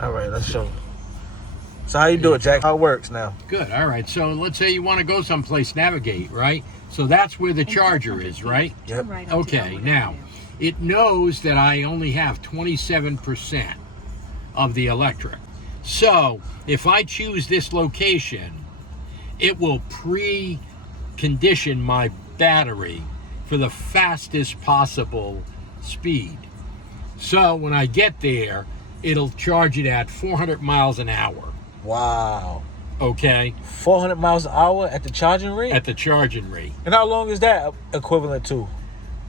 All right, let's show. So how you do it, Jack? How it works now? Good. All right. So let's say you want to go someplace, navigate, right? So that's where the charger is, right? Yep. Okay. Now, it knows that I only have 27% of the electric. So if I choose this location, it will pre-condition my battery for the fastest possible speed. So when I get there, it'll charge it at 400 miles an hour. Wow. Okay? 400 miles an hour at the charging rate? At the charging rate. And how long is that equivalent to?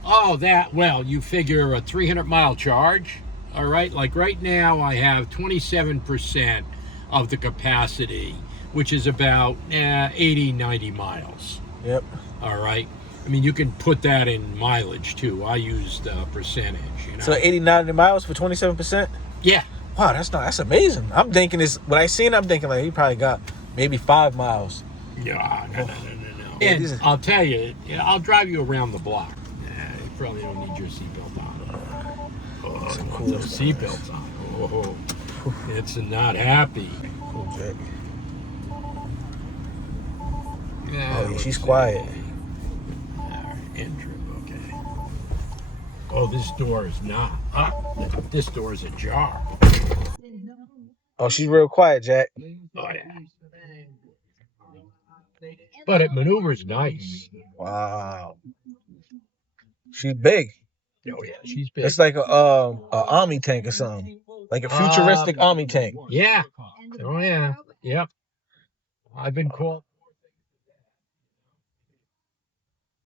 Oh, well, you figure a 300-mile charge, all right? Like right now, I have 27% of the capacity, which is about 80, 90 miles. Yep. All right? I mean, you can put that in mileage, too. I used percentage, you know? So 80, 90 miles for 27%? Yeah. Wow, that's amazing. I'm thinking when I seen it, I'm thinking like he probably got maybe 5 miles. No. And I'll tell you, I'll drive you around the block. You probably don't need your seatbelt on. Oh, cool no seatbelts on. Oh, it's not happy. Cool, Jack. Yeah, Oh, yeah, she's quiet. All right, intro, okay. Oh, this door is not. This door is ajar. Oh, she's real quiet, Jack. Oh, yeah. But it maneuvers nice. Wow. She's big. Oh, yeah, she's big. It's like a army tank or something. Like a futuristic army tank. Yeah. Oh, yeah. Yep. I've been called